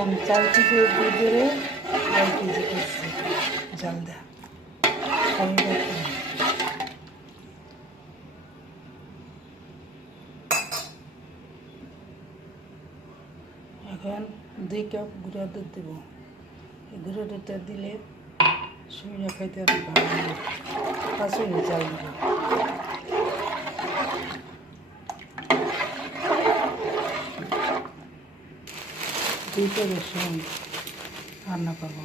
এখন চার কেজি দুধের আড়াই কেজি করছি জল আমি এখন দুই কাপ গুঁড়া দুধ দেবো গুঁড়ো দুধটা দিলে সুবিধা খাইতে অনেক ভালো পাঁচ চাল দেবো দুইটা বেশি রান্না করব।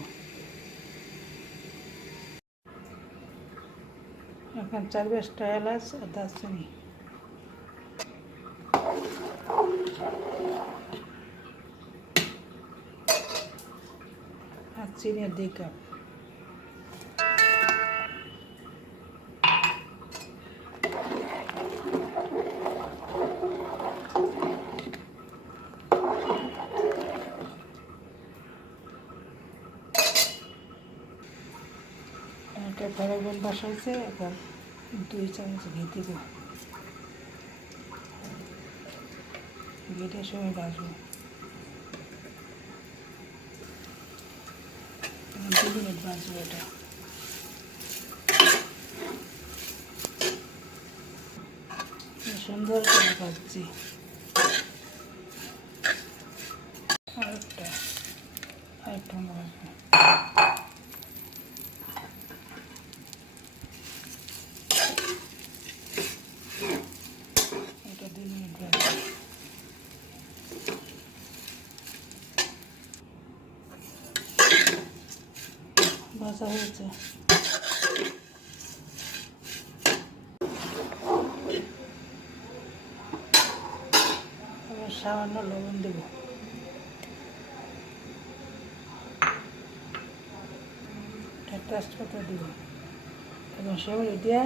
এখন চার স্টাইল আছে আর দারচিনি আর চিনি দুই কাপ একটা ফেরাবেল বসাইছে এখন দুই চামচ ঘি দিব। ঘিটার সময় বাসবো দু মিনিট বাঁচবো এটা। সুন্দর করে ভাজছি আরেকটা আরেকটা ভাজবো এটা দুই মিনিট ভাজবো ভাজা হয়েছে। সামান্য লবণ দেব। টেস্ট পাতা দিব। এবং সেগুলো দিয়ে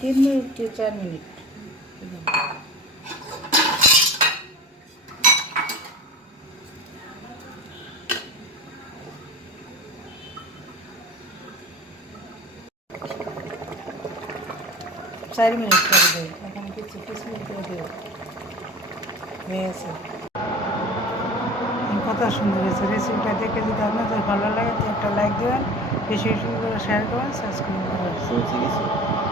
তিন মিনিট কি চার মিনিট দেব। চার মিনিট করে দেয় এখন কিছু কিসমিস করে দেব হয়ে কত সুন্দর হয়েছে রেসিপিটা দেখে যদি আপনাদের ভালো লাগে একটা লাইক দেবেন, বেশি বেশি করে শেয়ার করবেন সাবস্ক্রাইব করবেন।